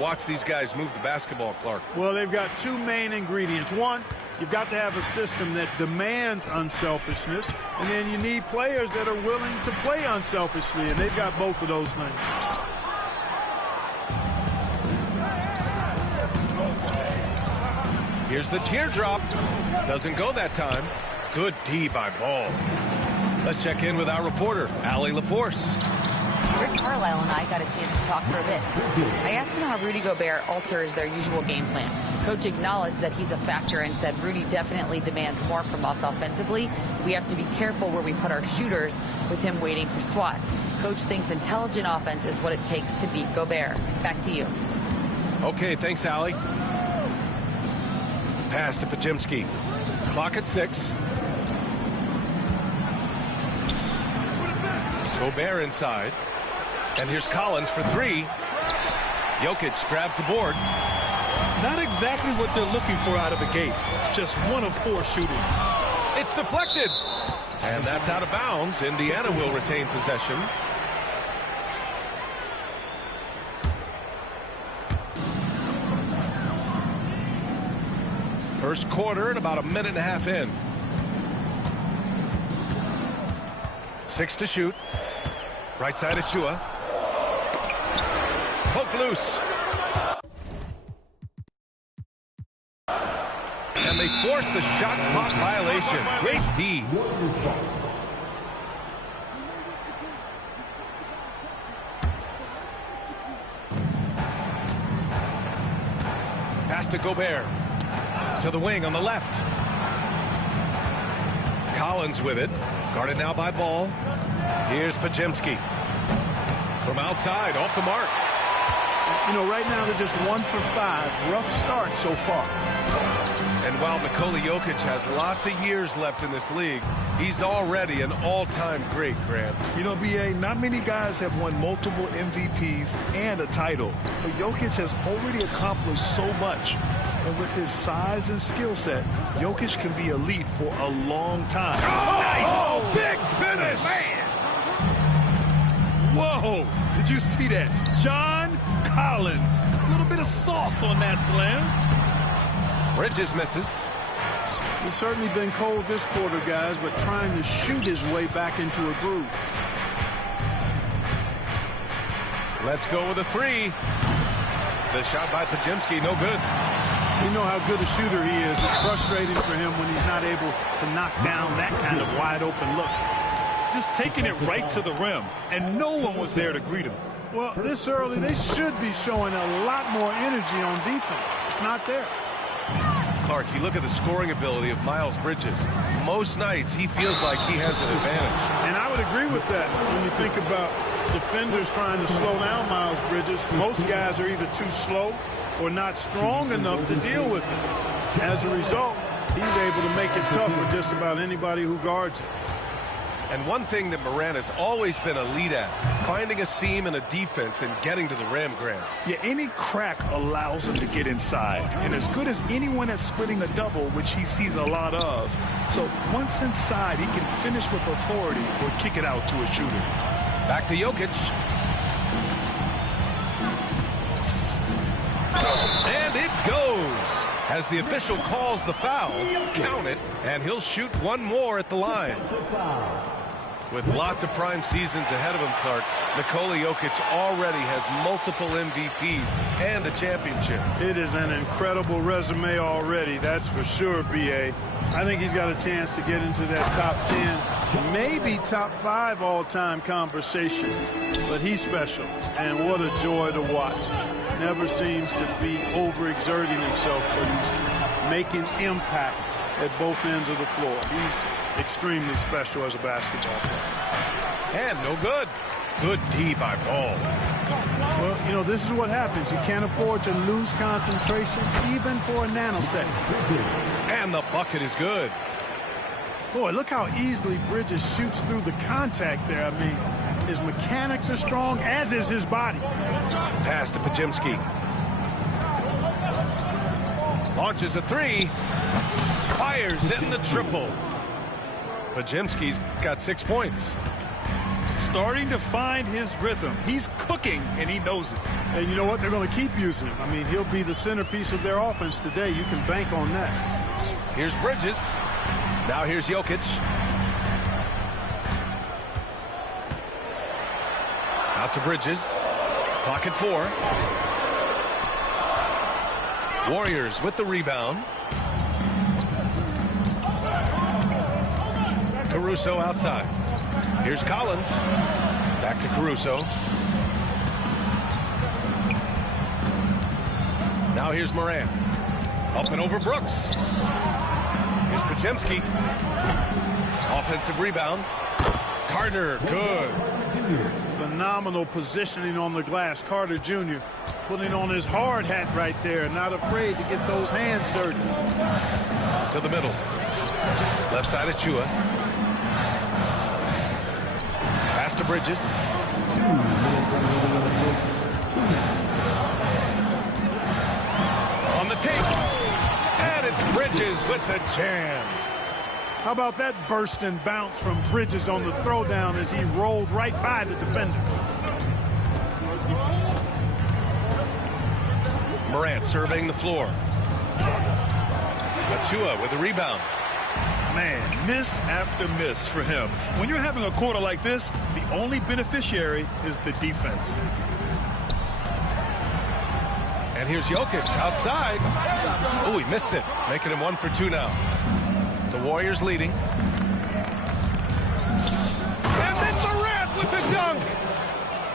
Watch these guys move the basketball, Clark. Well, they've got two main ingredients. One, you've got to have a system that demands unselfishness, and then you need players that are willing to play unselfishly, and they've got both of those things. Here's the teardrop. Doesn't go that time. Good D by Ball. Let's check in with our reporter, Allie LaForce. Rick Carlisle and I got a chance to talk for a bit. I asked him how Rudy Gobert alters their usual game plan. Coach acknowledged that he's a factor and said Rudy definitely demands more from us offensively. We have to be careful where we put our shooters with him waiting for swats. Coach thinks intelligent offense is what it takes to beat Gobert. Back to you. Okay, thanks, Allie. Pass to Pajemski. Clock at 6. Gobert inside. And here's Collins for 3. Jokic grabs the board. Not exactly what they're looking for out of the gates. Just 1 of 4 shooting. It's deflected. And that's out of bounds. Indiana will retain possession. First quarter and about a minute and a half in. 6 to shoot. Right side Achua. Poke loose. And they force the shot clock violation. Great D. Pass to Gobert. To the wing on the left. Collins with it. Guarded now by Ball. Here's Pajemski. From outside, off the mark. You know, right now they're just 1 for 5. Rough start so far. And while Nikola Jokic has lots of years left in this league, he's already an all-time great, Grant. You know, B.A., not many guys have won multiple MVPs and a title. But Jokic has already accomplished so much. And with his size and skill set, Jokic can be elite for a long time. Oh, nice! Big finish! Man! Whoa! Did you see that? John Collins. A little bit of sauce on that slam. Bridges misses. He's certainly been cold this quarter, guys, but trying to shoot his way back into a groove. Let's go with a 3. The shot by Pajemski, no good. You know how good a shooter he is. It's frustrating for him when he's not able to knock down that kind of wide open look. Just taking it right to the rim, and no one was there to greet him. Well, this early, they should be showing a lot more energy on defense. It's not there. Clark, you look at the scoring ability of Miles Bridges. Most nights, he feels like he has an advantage. And I would agree with that when you think about defenders trying to slow down Miles Bridges. Most guys are either too slow or not strong enough to deal with it. As a result, he's able to make it tough for just about anybody who guards it. And one thing that Morant has always been elite at, finding a seam in a defense and getting to the rim, Grant. Yeah, any crack allows him to get inside. And as good as anyone at splitting a double, which he sees a lot of. So once inside, he can finish with authority or kick it out to a shooter. Back to Jokic. And it goes. As the official calls the foul, count it, and he'll shoot one more at the line. With lots of prime seasons ahead of him, Clark, Nikola Jokic already has multiple MVPs and a championship. It is an incredible resume already, that's for sure, B.A. I think he's got a chance to get into that top 10, maybe top 5 all-time conversation. But he's special, and what a joy to watch. Never seems to be overexerting himself, but he's making impact at both ends of the floor. He's extremely special as a basketball player. And no good. Good D by Ball. Well, you know, this is what happens. You can't afford to lose concentration even for a nanosecond. And the bucket is good. Boy, look how easily Bridges shoots through the contact there. I mean, his mechanics are strong, as is his body. Pass to Pajemski. Launches a 3. Fires in the triple. Pajemski's got 6 points. starting to find his rhythm. He's cooking, and he knows it. And you know what? They're going to keep using him. I mean, he'll be the centerpiece of their offense today. You can bank on that. Here's Bridges. Now here's Jokic. Out to Bridges. Clock at 4. Warriors with the rebound. Caruso outside. Here's Collins. Back to Caruso. Now here's Morant. Up and over Brooks. Here's Podziemski. Offensive rebound. Carter, good. Phenomenal positioning on the glass. Carter Jr. putting on his hard hat right there. Not afraid to get those hands dirty. To the middle. Left side of Chua. Pass to Bridges. On the tape. And it's Bridges with the jam. How about that burst and bounce from Bridges on the throwdown as he rolled right by the defender. Morant surveying the floor. Achua with the rebound. Man, miss after miss for him. When you're having a quarter like this, the only beneficiary is the defense. And here's Jokic outside. Oh, he missed it. Making him 1 for 2 now. The Warriors leading. And then Morant with the dunk.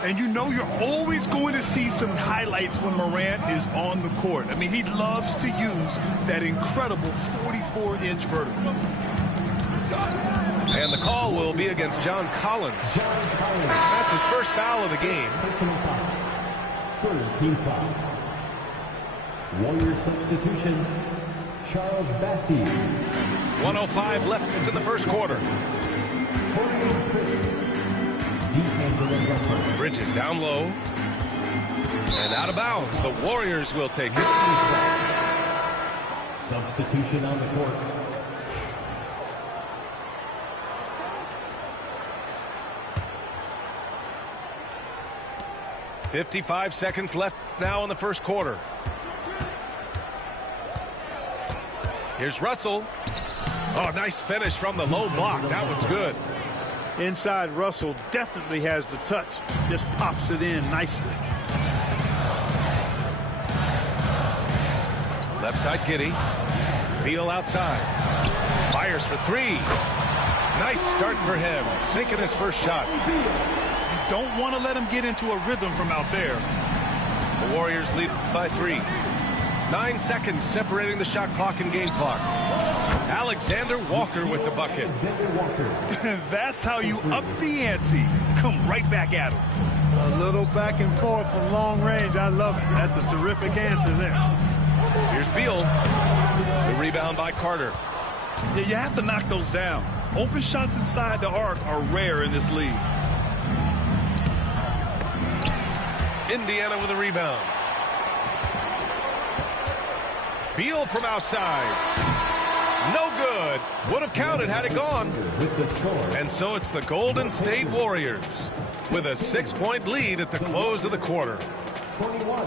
And you know you're always going to see some highlights when Morant is on the court. I mean, he loves to use that incredible 44-inch vertical. And the call will be against John Collins. That's his first foul of the game. Third team foul. Warrior substitution, Charles Bassey. 1:05 left in the first quarter. Bridges down low. And out of bounds. The Warriors will take it. Substitution on the court. 55 seconds left now in the first quarter. Here's Russell. Oh, nice finish from the low block. That was good. Inside, Russell definitely has the touch. Just pops it in nicely. Left side, Giddey. Beal outside. Fires for 3. Nice start for him. Sinking his first shot. You don't want to let him get into a rhythm from out there. The Warriors lead by 3. 9 seconds separating the shot clock and game clock. Alexander Walker with the bucket. That's how you up the ante. Come right back at him. A little back and forth from long range. I love it. That's a terrific answer there. Here's Beal. The rebound by Carter. Yeah, you have to knock those down. Open shots inside the arc are rare in this league. Indiana with a rebound. Beal from outside. No good. Would have counted had it gone. And so it's the Golden State Warriors with a 6-point lead at the close of the quarter. 21.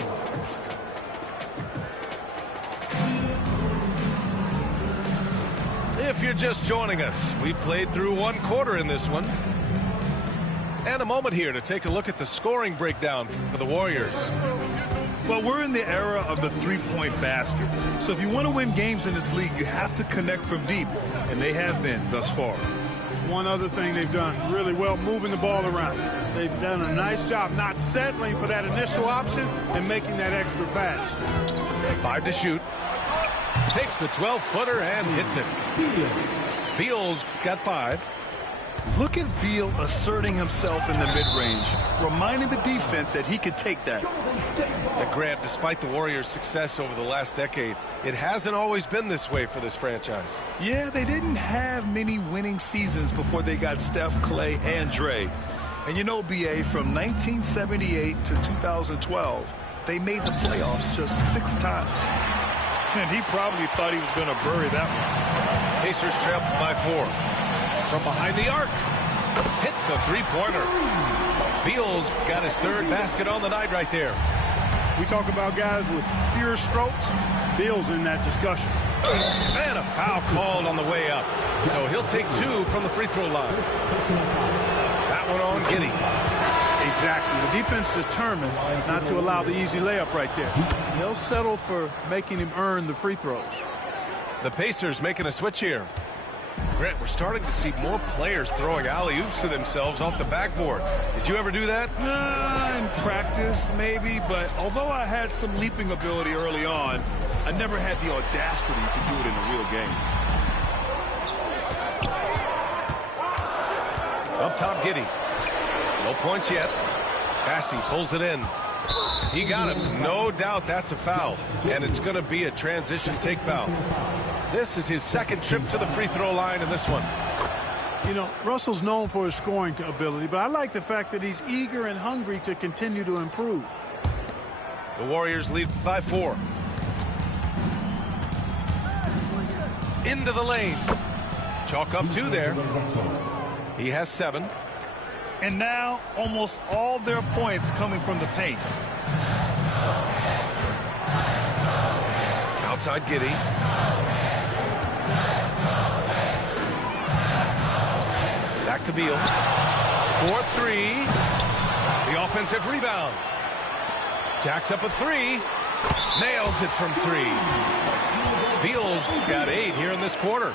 If you're just joining us, we played through 1 quarter in this one. And a moment here to take a look at the scoring breakdown for the Warriors. Well, we're in the era of the three-point basket. So if you want to win games in this league, you have to connect from deep. And they have been thus far. One other thing they've done really well, moving the ball around. They've done a nice job not settling for that initial option and making that extra pass. 5 to shoot. Takes the 12-footer and hits it. Beal's got 5. Look at Beal asserting himself in the mid-range, reminding the defense that he could take that. And Grant, despite the Warriors' success over the last decade, it hasn't always been this way for this franchise. Yeah, they didn't have many winning seasons before they got Steph, Clay, and Dre. And you know, BA, from 1978 to 2012, they made the playoffs just 6 times. And he probably thought he was going to bury that one. Pacers trail by 4. From behind the arc. Hits the three-pointer. Beal's got his third basket on the night right there. We talk about guys with fewer strokes. Beal's in that discussion. And a foul called on the way up. So he'll take 2 from the free throw line. That one on Giddey. Exactly. The defense determined not to allow the easy layup right there. They'll settle for making him earn the free throws. The Pacers making a switch here. Grant, we're starting to see more players throwing alley-oops to themselves off the backboard. Did you ever do that? In practice, maybe, but although I had some leaping ability early on, I never had the audacity to do it in a real game. Up top, Giddey. No points yet. Bassey pulls it in. He got him. No doubt that's a foul. And it's going to be a transition take foul. This is his second trip to the free throw line in this one. You know, Russell's known for his scoring ability, but I like the fact that he's eager and hungry to continue to improve. The Warriors lead by 4. Into the lane. Chalk up 2 there. He has 7. And now almost all their points coming from the paint. Outside Giddey. Back to Beal. 4-3. The offensive rebound. Jacks up a 3. Nails it from 3. Beal's got 8 here in this quarter.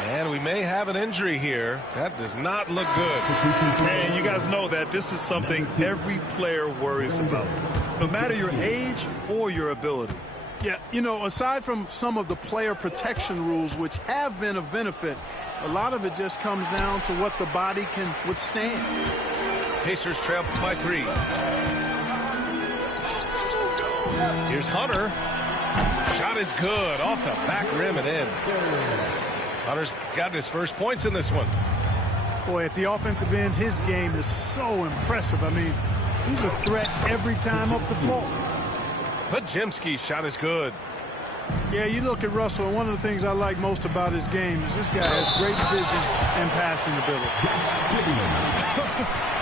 And we may have an injury here. That does not look good. And you guys know that this is something every player worries about, no matter your age or your ability. Yeah, you know, aside from some of the player protection rules, which have been of benefit, a lot of it just comes down to what the body can withstand. Pacers trail by 3. Here's Hunter. Shot is good. Off the back rim and in. Hunter's got his first points in this one. Boy, at the offensive end, his game is so impressive. I mean, he's a threat every time up the floor. Podziemski's shot is good. Yeah, you look at Russell, and one of the things I like most about his game is this guy has great vision and passing ability.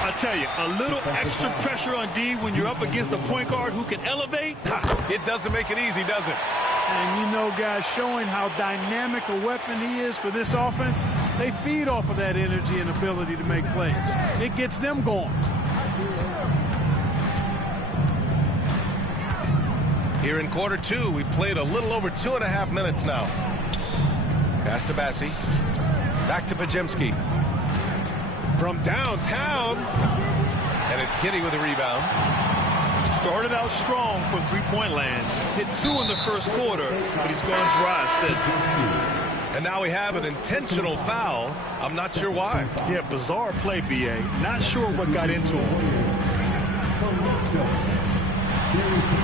I tell you, a little extra pressure on D when you're up against a point guard who can elevate. It doesn't make it easy, does it? And you know, guys, showing how dynamic a weapon he is for this offense, they feed off of that energy and ability to make plays. It gets them going. Here in quarter 2, we played a little over 2.5 minutes now. Pass to Bassey. Back to Podziemski. From downtown. And it's Giddey with a rebound. Started out strong from three-point land. Hit 2 in the first quarter, but he's gone dry since. And now we have an intentional foul. I'm not sure why. Yeah, bizarre play, B.A. Not sure what got into him.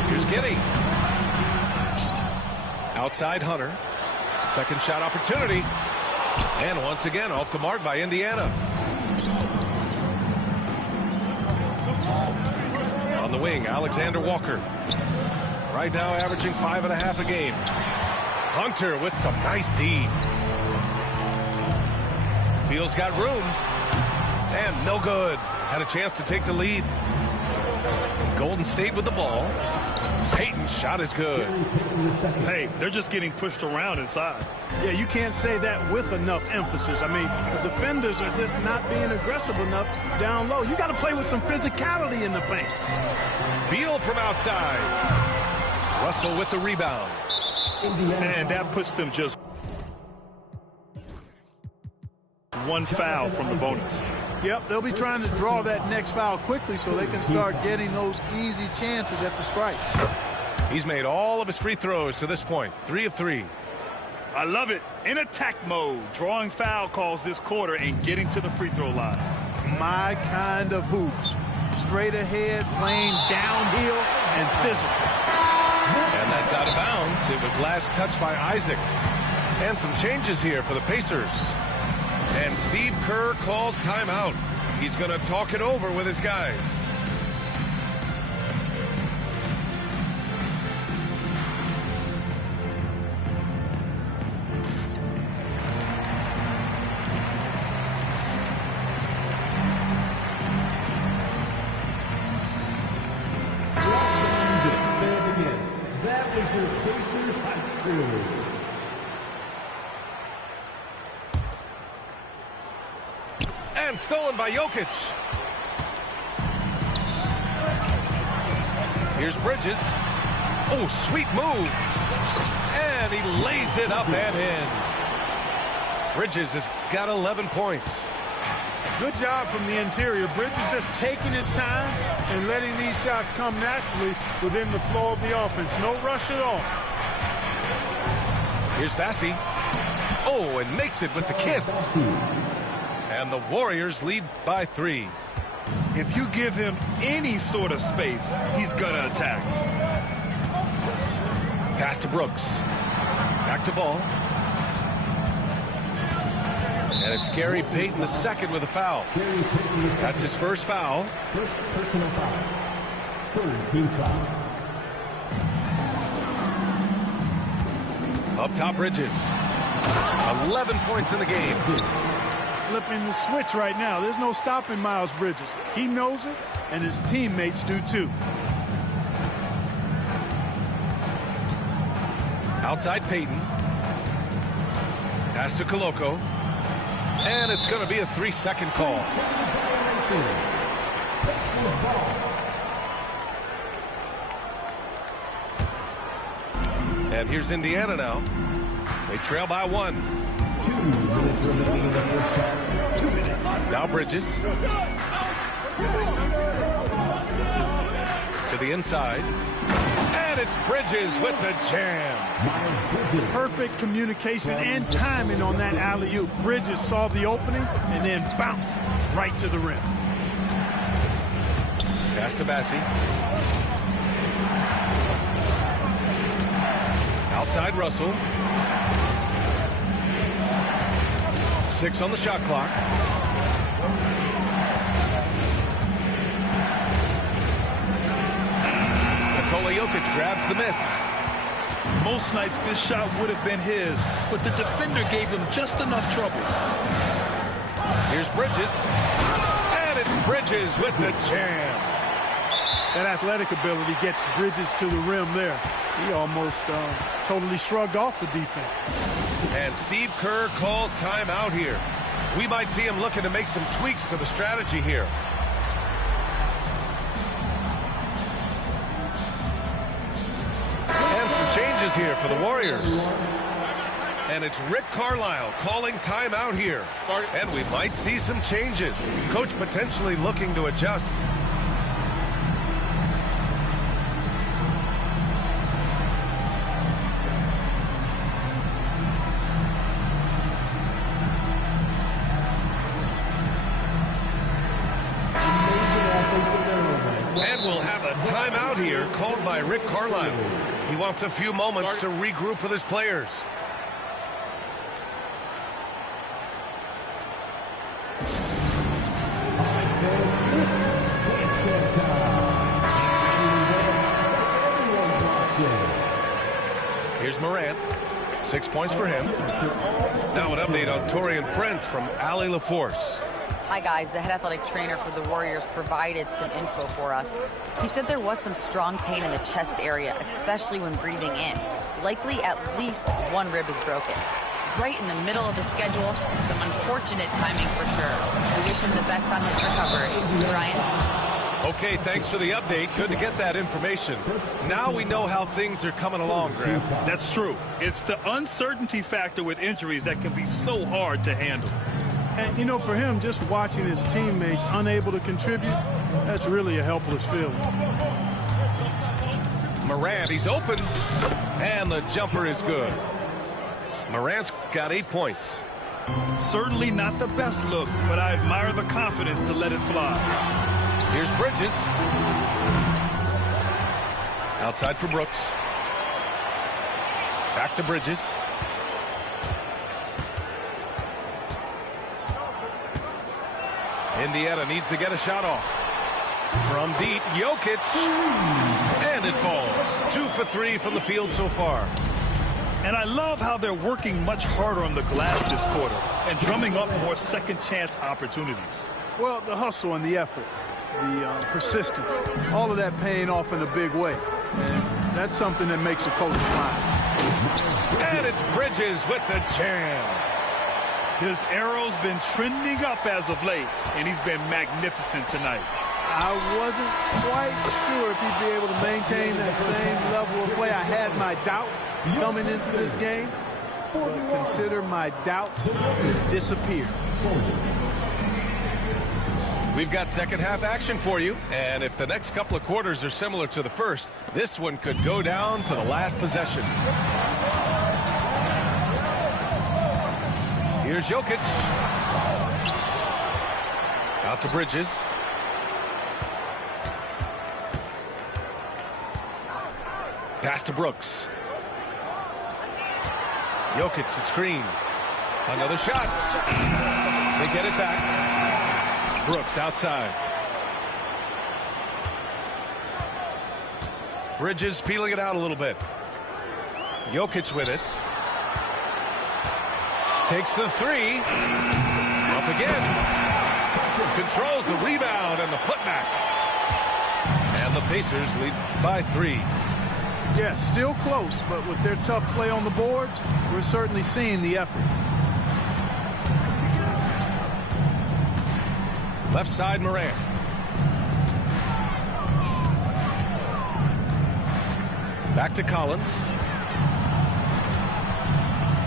Here's Giddey. Outside Hunter. Second shot opportunity. And once again off the mark by Indiana. On the wing, Alexander Walker. Right now averaging 5.5 a game. Hunter with some nice D. Beal's got room. And no good. Had a chance to take the lead. Golden State with the ball. Payton's shot is good. Hey, they're just getting pushed around inside. Yeah, you can't say that with enough emphasis. I mean, the defenders are just not being aggressive enough down low. You got to play with some physicality in the paint. Beal from outside. Russell with the rebound. And that puts them just one foul from the bonus. Yep, they'll be trying to draw that next foul quickly so they can start getting those easy chances at the strike. He's made all of his free throws to this point. 3 of 3. I love it. In attack mode, drawing foul calls this quarter and getting to the free throw line. My kind of hoops. Straight ahead, playing downhill, and physical. And that's out of bounds. It was last touched by Isaac. And some changes here for the Pacers. And Steve Kerr calls timeout. He's going to talk it over with his guys. Pacers High School. And stolen by Jokic. Here's Bridges. Oh, sweet move. And he lays it up and in. Bridges has got 11 points. Good job from the interior. Bridges just taking his time and letting these shots come naturally within the flow of the offense. No rush at all. Here's Bassi. Oh, and makes it with the kiss. And the Warriors lead by 3. If you give him any sort of space, he's going to attack. Pass to Brooks. Back to Ball. And it's Gary Payton II with a foul. That's his first foul. First personal foul. Third team foul. Up top, Bridges. 11 points in the game. Flipping the switch right now. There's no stopping Miles Bridges. He knows it, and his teammates do too. Outside Payton. Pass to Koloko. And it's going to be a 3-second call. And here's Indiana now. They trail by 1. 2 minutes remaining in the first half. 2 minutes. Now Bridges. To the inside. And it's Bridges with the jam. Perfect communication and timing on that alley-oop. Bridges saw the opening and then bounced right to the rim. Pass to Bassi. Outside Russell. 6 on the shot clock. Nikola Jokic grabs the miss. Most nights this shot would have been his, but the defender gave him just enough trouble. Here's Bridges. And it's Bridges with the jam. That athletic ability gets Bridges to the rim there. He almost totally shrugged off the defense. And Steve Kerr calls timeout here. We might see him looking to make some tweaks to the strategy here. And some changes here for the Warriors. And it's Rick Carlisle calling timeout here. And we might see some changes. Coach potentially looking to adjust. And we'll have a timeout here called by Rick Carlisle. He wants a few moments to regroup with his players. Here's Morant. 6 points for him. Now an update on Taurean Prince from Allie LaForce. Hi, guys. The head athletic trainer for the Warriors provided some info for us. He said there was some strong pain in the chest area, especially when breathing in. Likely at least one rib is broken. Right in the middle of the schedule, some unfortunate timing for sure. We wish him the best on his recovery. Ryan? Okay, thanks for the update. Good to get that information. Now we know how things are coming along, Graham. That's true. It's the uncertainty factor with injuries that can be so hard to handle. And, you know, for him, just watching his teammates unable to contribute, that's really a helpless feeling. Morant, he's open. And the jumper is good. Morant's got 8 points. Certainly not the best look, but I admire the confidence to let it fly. Here's Bridges. Outside for Brooks. Back to Bridges. Indiana needs to get a shot off. From deep, Jokic. And it falls. 2 for 3 from the field so far. And I love how they're working much harder on the glass this quarter and drumming up more second chance opportunities. Well, the hustle and the effort, the persistence, all of that paying off in a big way. And that's something that makes a coach smile. And it's Bridges with the jam. His arrow's been trending up as of late, and he's been magnificent tonight. I wasn't quite sure if he'd be able to maintain that same level of play. I had my doubts coming into this game, but consider my doubts disappeared. We've got second half action for you, and if the next couple of quarters are similar to the first, this one could go down to the last possession. Here's Jokic. Out to Bridges. Pass to Brooks. Jokic, the screen. Another shot. They get it back. Brooks outside. Bridges peeling it out a little bit. Jokic with it. Takes the three. Up again. Controls the rebound and the putback. And the Pacers lead by 3. Yes, still close, but with their tough play on the boards, we're certainly seeing the effort. Left side, Morant. Back to Collins.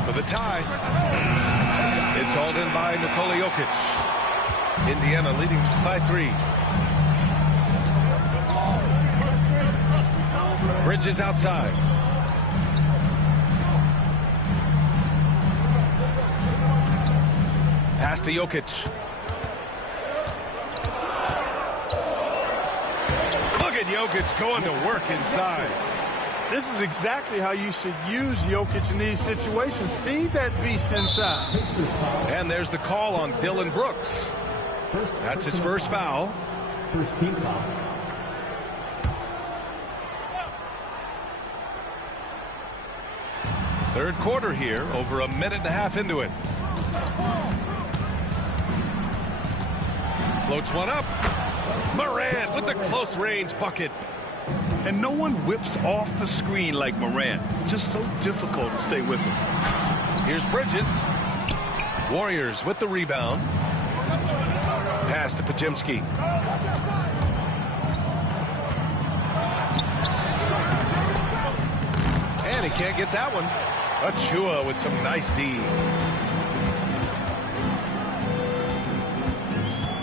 For the tie. It's hauled in by Nikola Jokic. Indiana leading by 3. Bridges outside. Pass to Jokic. Look at Jokic going to work inside. This is exactly how you should use Jokic in these situations. Feed that beast inside. And there's the call on Dillon Brooks. That's his first foul. First team foul. Third quarter here, over a minute and a half into it. Floats one up. Morant with the close range bucket. And no one whips off the screen like Morant. Just so difficult to stay with him. Here's Bridges. Warriors with the rebound. Pass to Pajemski. And he can't get that one. Achua with some nice D.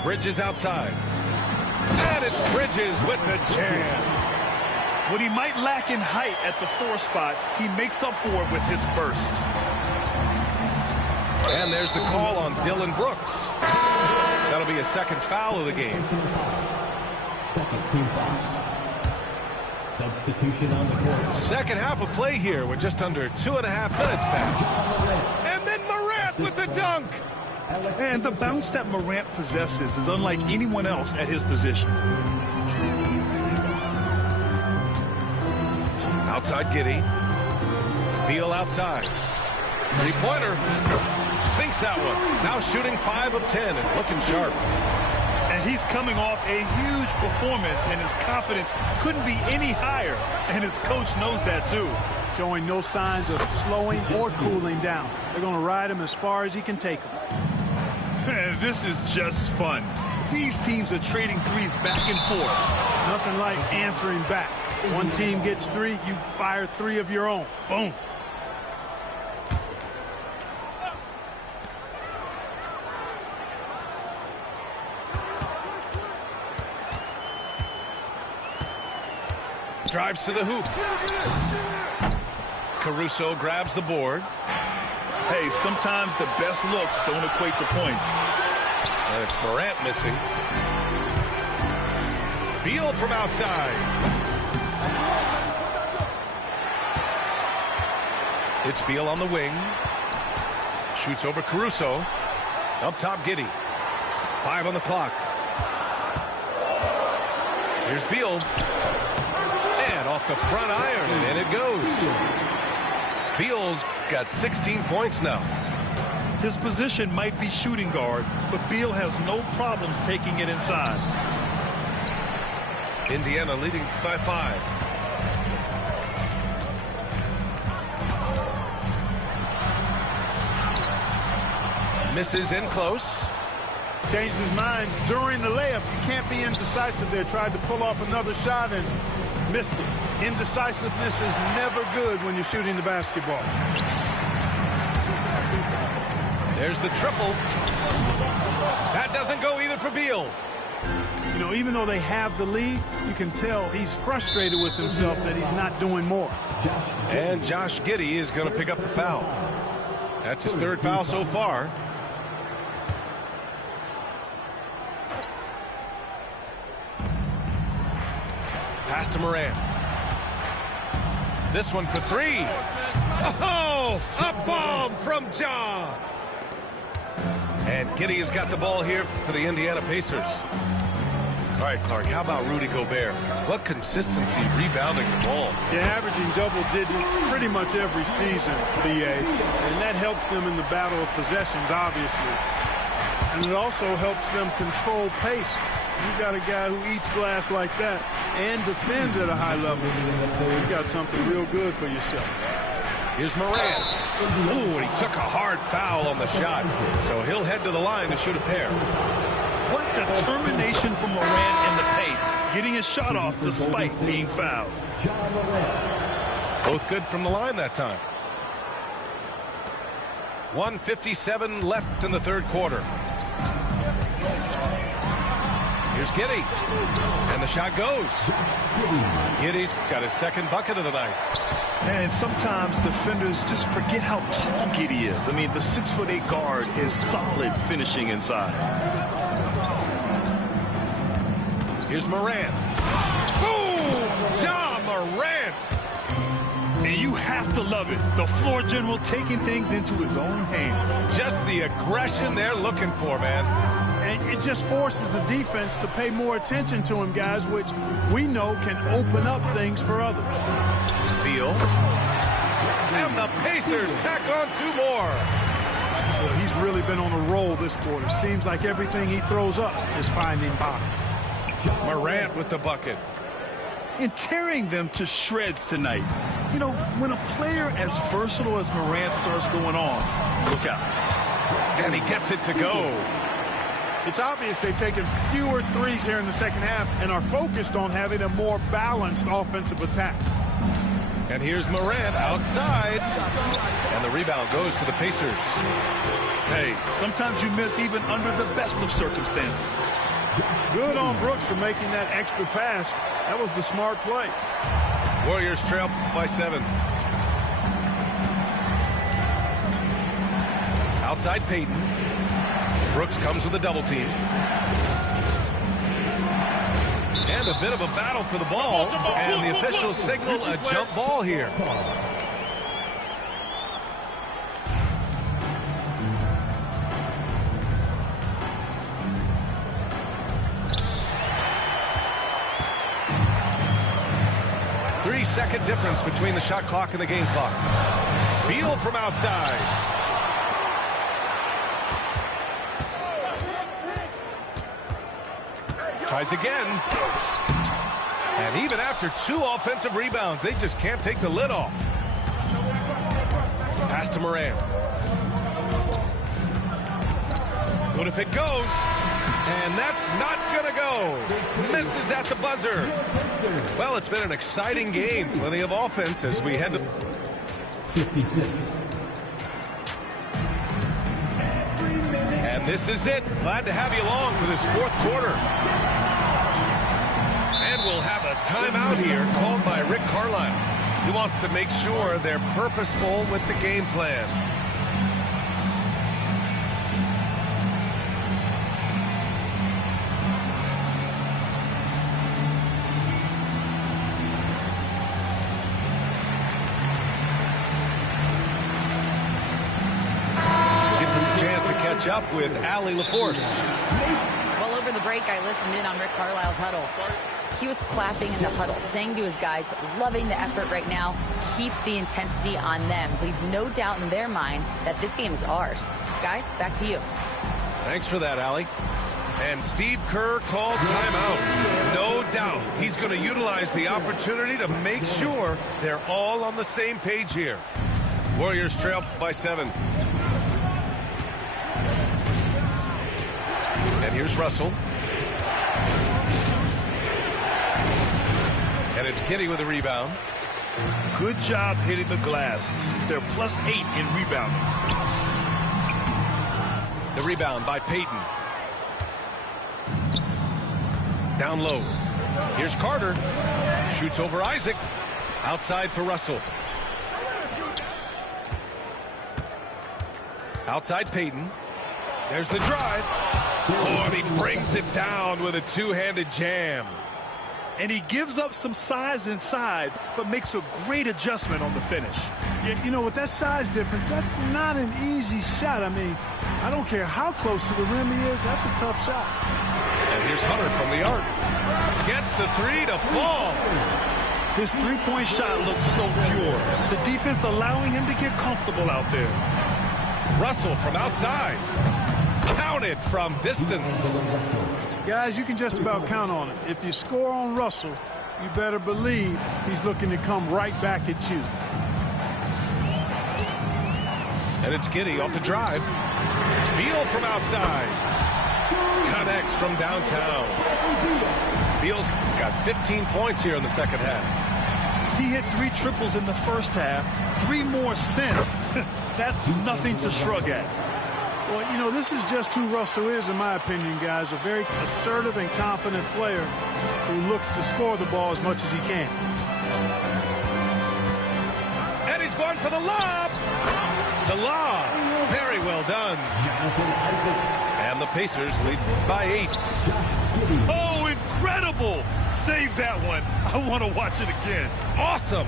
Bridges outside. And it's Bridges with the jam. What he might lack in height at the 4 spot, he makes up for it with his burst. And there's the call on Dillon Brooks. That'll be a second foul of the game. Second team foul. Substitution on the court. Second half of play here with just under 2.5 minutes passed. And then Morant with the dunk. And the bounce that Morant possesses is unlike anyone else at his position. Outside Giddey. Beal outside. Three-pointer. Sinks that one. Now shooting 5 of 10 and looking sharp. And he's coming off a huge performance, and his confidence couldn't be any higher. And his coach knows that, too. Showing no signs of slowing or cooling down. They're going to ride him as far as he can take him. And this is just fun. These teams are trading threes back and forth. Nothing like answering back. One team gets 3, you fire 3 of your own. Boom. Drives to the hoop. Caruso grabs the board. Hey, sometimes the best looks don't equate to points. And it's Morant missing. Beal from outside. It's Beal on the wing. Shoots over Caruso. Up top, Giddey. 5 on the clock. Here's Beal. And off the front iron, and in it goes. Beal's got 16 points now. His position might be shooting guard, but Beal has no problems taking it inside. Indiana leading by 5. Misses in close. Changed his mind during the layup. You can't be indecisive there. Tried to pull off another shot and missed it. Indecisiveness is never good when you're shooting the basketball. There's the triple. That doesn't go either for Beal. You know, even though they have the lead, you can tell he's frustrated with himself that he's not doing more. And Josh Giddey is going to pick up the foul. That's his third foul so far. Pass to Morant. This one for three. Oh, a bomb from Ja. And Giddey has got the ball here for the Indiana Pacers. All right, Clark, how about Rudy Gobert? What consistency rebounding the ball. Yeah, averaging double digits pretty much every season, BA. And that helps them in the battle of possessions, obviously. And it also helps them control pace. You've got a guy who eats glass like that and defends at a high level. You got something real good for yourself. Here's Morant. Ooh, and he took a hard foul on the shot. So he'll head to the line to shoot a pair. What determination from Morant in the paint, getting his shot off despite being fouled. Both good from the line that time. 1:57 left in the third quarter. Here's Giddey. And the shot goes. Giddey's got his second bucket of the night. And sometimes defenders just forget how tall Giddey is. I mean, the 6'8" guard is solid finishing inside. Here's Morant. Boom! Ja Morant! And you have to love it. The floor general taking things into his own hands. Just the aggression they're looking for, man. And it just forces the defense to pay more attention to him, guys, which we know can open up things for others. Beal. And the Pacers tack on two more. Well, he's really been on a roll this quarter. Seems like everything he throws up is finding bottom. Morant with the bucket. And tearing them to shreds tonight. You know, when a player as versatile as Morant starts going on, look out. And he gets it to go. It's obvious they've taken fewer threes here in the second half and are focused on having a more balanced offensive attack. And here's Morant outside. And the rebound goes to the Pacers. Hey, sometimes you miss even under the best of circumstances. Good on Brooks for making that extra pass. That was the smart play. Warriors trail by 7. Outside Payton. Brooks comes with a double team. And a bit of a battle for the ball. And the officials signal a jump ball here. Three-second difference between the shot clock and the game clock. Beal from outside. Tries again. And even after 2 offensive rebounds, they just can't take the lid off. Pass to Morant. What if it goes? And that's not going to go. Misses at the buzzer. Well, it's been an exciting game. Plenty of offense as we head to 56. And this is it. Glad to have you along for this fourth quarter. And we'll have a timeout here called by Rick Carlisle. He wants to make sure they're purposeful with the game plan. Catch up with Allie LaForce. Well, over the break, I listened in on Rick Carlisle's huddle. He was clapping in the huddle, saying to his guys, loving the effort right now, keep the intensity on them. Leave no doubt in their mind that this game is ours. Guys, back to you. Thanks for that, Allie. And Steve Kerr calls timeout. No doubt he's going to utilize the opportunity to make sure they're all on the same page here. Warriors trail by 7. And here's Russell. And it's Giddey with a rebound. Good job hitting the glass. They're +8 in rebounding. The rebound by Payton. Down low. Here's Carter. Shoots over Isaac. Outside for Russell. Outside Payton. There's the drive. Oh, and he brings it down with a two-handed jam. And he gives up some size inside, but makes a great adjustment on the finish. Yeah, you know, with that size difference, that's not an easy shot. I mean, I don't care how close to the rim he is. That's a tough shot. And here's Hunter from the arc. Gets the three to fall. His three-point shot looks so pure. The defense allowing him to get comfortable out there. Russell from outside. Counted from distance. Guys, you can just about count on it. If you score on Russell, you better believe he's looking to come right back at you. And it's Giddey off the drive. Beal from outside. Connects from downtown. Beal's got 15 points here in the second half. He hit 3 triples in the first half, 3 more since. That's nothing to shrug at. Well, you know, this is just who Russell is, in my opinion, guys. A very assertive and confident player who looks to score the ball as much as he can. And he's going for the lob. The lob. Very well done. And the Pacers lead by 8. Oh, incredible. Save that one. I want to watch it again. Awesome.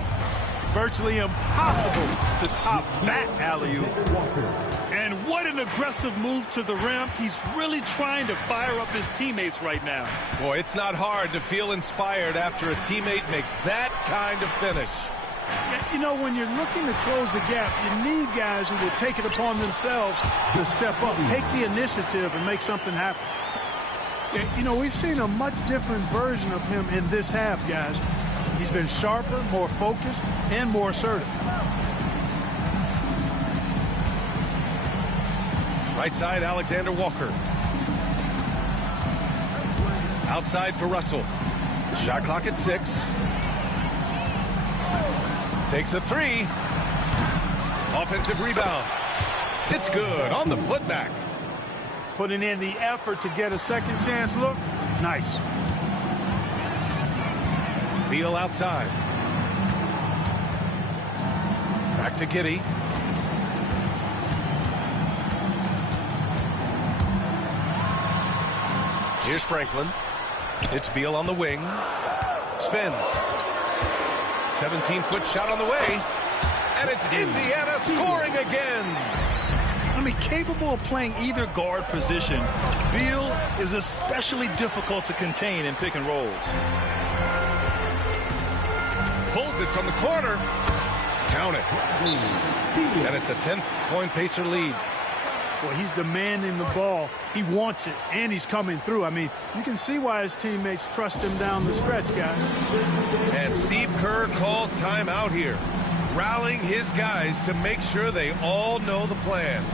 Virtually impossible to top that alley-oop. And what an aggressive move to the rim. He's really trying to fire up his teammates right now. Boy, it's not hard to feel inspired after a teammate makes that kind of finish. You know, when you're looking to close the gap, you need guys who will take it upon themselves to step up, take the initiative, and make something happen. You know, we've seen a much different version of him in this half, guys. He's been sharper, more focused, and more assertive. Right side, Alexander Walker. Outside for Russell. Shot clock at 6. Takes a 3. Offensive rebound. It's good on the putback. Putting in the effort to get a second chance look. Nice. Beal outside. Back to Giddey. Here's Franklin. It's Beal on the wing. Spins. 17-foot shot on the way. And it's Indiana scoring again. I mean, capable of playing either guard position, Beal is especially difficult to contain in pick and rolls. Pulls it from the corner. Count it. And it's a 10-point Pacer lead. Well, he's demanding the ball. He wants it, and he's coming through. I mean, you can see why his teammates trust him down the stretch, guys. And Steve Kerr calls timeout here, rallying his guys to make sure they all know the plan.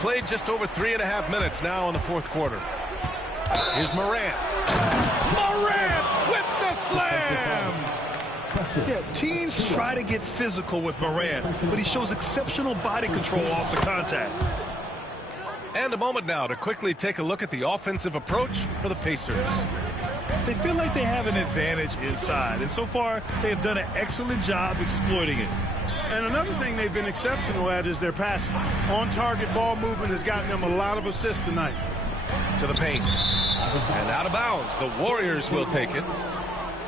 Played just over 3.5 minutes now in the fourth quarter. Here's Morant. Morant with the slam! Yeah, teams try to get physical with Morant, but he shows exceptional body control off the contact. And a moment now to quickly take a look at the offensive approach for the Pacers. They feel like they have an advantage inside, and so far they have done an excellent job exploiting it. And another thing they've been exceptional at is their passing. On-target ball movement has gotten them a lot of assists tonight. To the paint. And out of bounds. The Warriors will take it.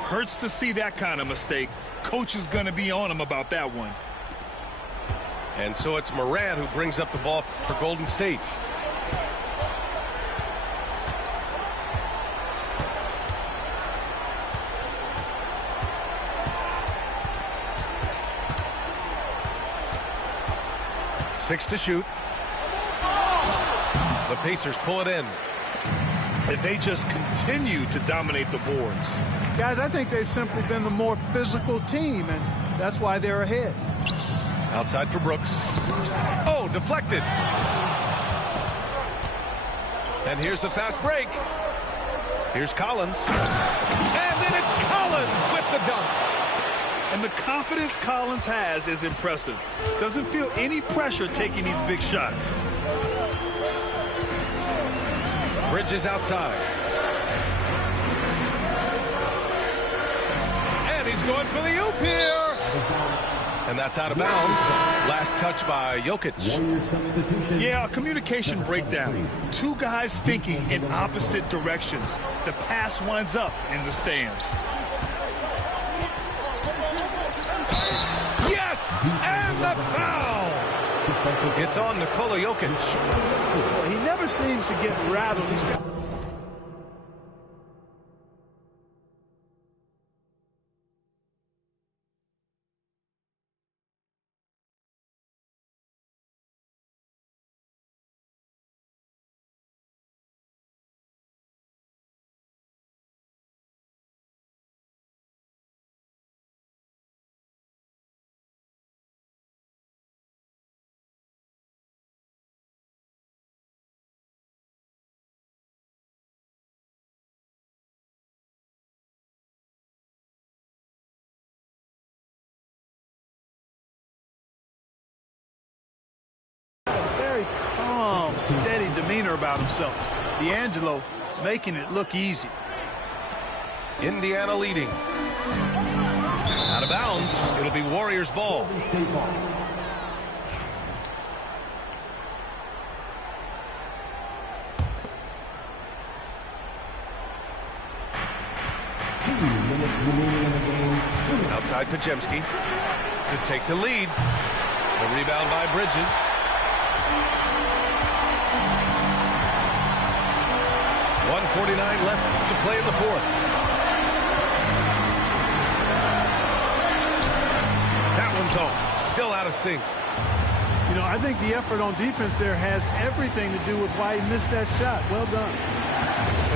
Hurts to see that kind of mistake. Coach is going to be on him about that one. And so it's Morant who brings up the ball for Golden State. 6 to shoot. The Pacers pull it in. And they just continue to dominate the boards. Guys, I think they've simply been the more physical team, and that's why they're ahead. Outside for Brooks. Oh, deflected. And here's the fast break. Here's Collins. And then it's Collins with the dunk. And the confidence Collins has is impressive. Doesn't feel any pressure taking these big shots. Bridges outside. And he's going for the oop here. And that's out of bounds. Last touch by Jokic. Yeah, a communication breakdown. Two guys thinking in opposite directions. The pass winds up in the stands. Yes! And the foul! It's on Nikola Jokic. Well, he never seems to get rattled. He's got... very calm, steady demeanor about himself. D'Angelo making it look easy. Indiana leading. Out of bounds. It'll be Warriors ball. Outside Podziemski to take the lead. The rebound by Bridges. .149 left to play in the fourth. That one's off. Still out of sync. You know, I think the effort on defense there has everything to do with why he missed that shot. Well done.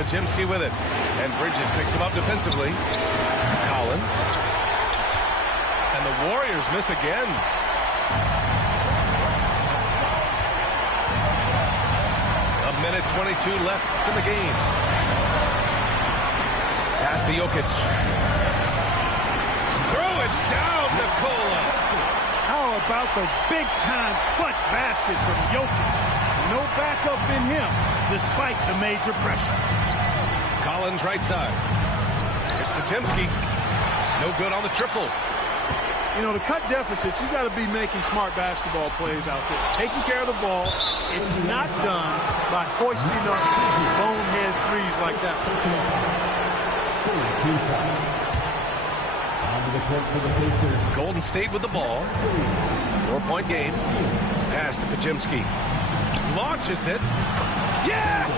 Podziemski with it. And Bridges picks him up defensively. Collins. And the Warriors miss again. A minute 22 left in the game. Pass to Jokic. Throw it down, Nikola. How about the big-time clutch basket from Jokic? No backup in him, despite the major pressure. Collins right side. Here's Podziemski. No good on the triple. You know, to cut deficits, you got to be making smart basketball plays out there. Taking care of the ball. It's not done by hoisting up bonehead threes like that. Golden State with the ball. 4-point game. Pass to Podziemski. Launches it. Yes!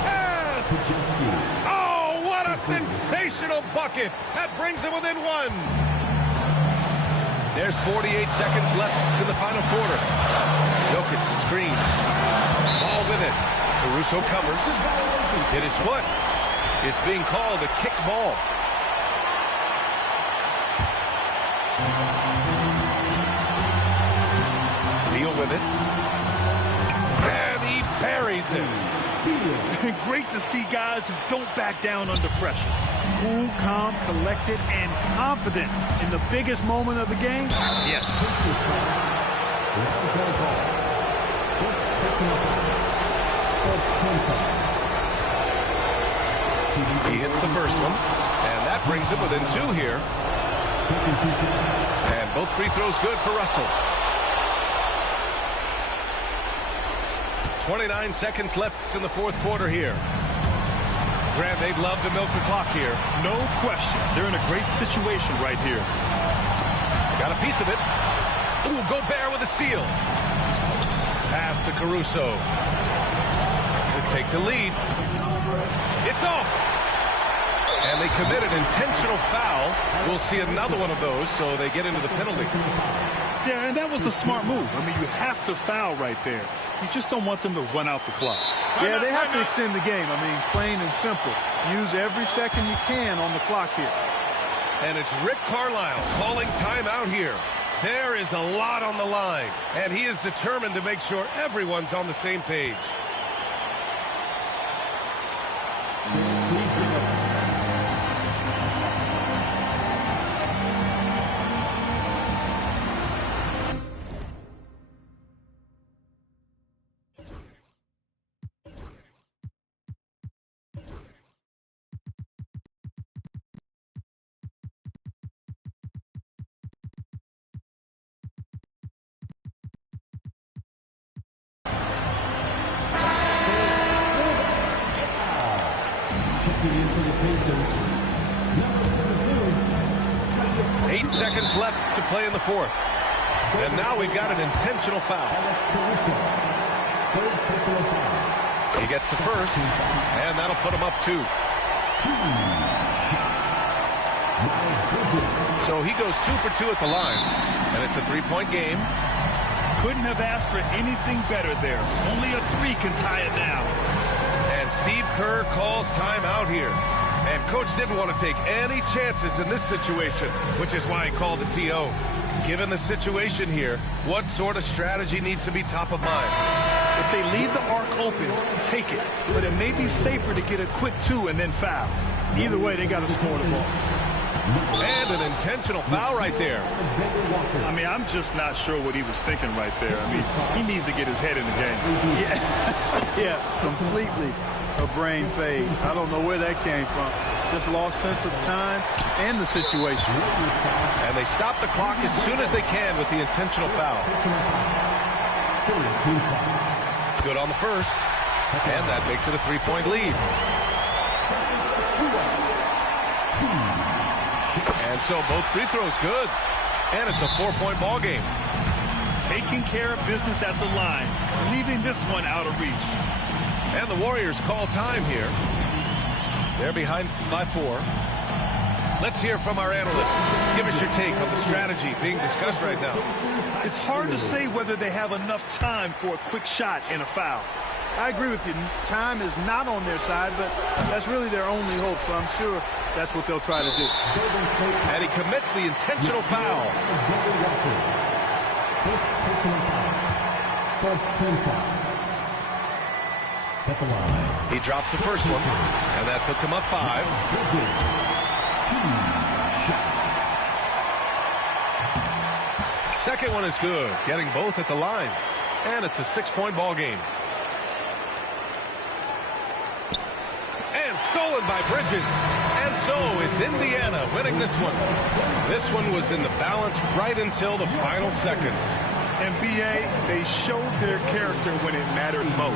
Oh, what a sensational bucket. That brings him within one. There's 48 seconds left in the final quarter. Jokic the screen. Ball with it. Caruso covers. Hit his foot. It's being called a kicked ball. Deal with it. And he buries it. Great to see guys who don't back down under pressure. Cool, calm, collected, and confident in the biggest moment of the game. Yes. He hits the first one, and that brings him within two here. And both free throws good for Russell. 29 seconds left in the fourth quarter here. Grant, they'd love to milk the clock here. No question. They're in a great situation right here. Got a piece of it. Ooh, Gobert with a steal. Pass to Caruso to take the lead. It's off. And they commit an intentional foul. We'll see another one of those, so they get into the penalty. Yeah, and that was a smart move. I mean, you have to foul right there. You just don't want them to run out the clock. Yeah, they have to extend the game. I mean, plain and simple. Use every second you can on the clock here. And it's Rick Carlisle calling timeout here. There is a lot on the line, and he is determined to make sure everyone's on the same page. Checking in for the Pacers, number 32. 8 seconds left to play in the fourth. And now we've got an intentional foul. Third personal foul. He gets the first, and that'll put him up 2. So he goes 2 for 2 at the line, and it's a 3-point game. Couldn't have asked for anything better there. Only a 3 can tie it now. And Steve Kerr calls timeout here. And Coach didn't want to take any chances in this situation, which is why he called the TO. Given the situation here, what sort of strategy needs to be top of mind? If they leave the arc open, take it. But it may be safer to get a quick 2 and then foul. Either way, they got to score the ball. And an intentional foul right there. I mean, I'm just not sure what he was thinking right there. I mean, he needs to get his head in the game. Yeah, completely a brain fade. I don't know where that came from. Just lost sense of time and the situation. And they stop the clock as soon as they can with the intentional foul. Good on the first. And that makes it a 3-point lead. And so both free throws good. And it's a 4-point ball game. Taking care of business at the line, leaving this one out of reach. And the Warriors call time here. They're behind by 4. Let's hear from our analyst. Give us your take on the strategy being discussed right now. It's hard to say whether they have enough time for a quick shot and a foul. I agree with you. Time is not on their side, but that's really their only hope, so I'm sure that's what they'll try to do. And he commits the intentional foul. First personal foul. First team foul. At the line. He drops the first one, and that puts him up 5. 2 shots. Second one is good, getting both at the line. And it's a 6-point ball game. And stolen by Bridges. And so it's Indiana winning this one. This one was in the balance right until the final seconds. And B.A., they showed their character when it mattered most.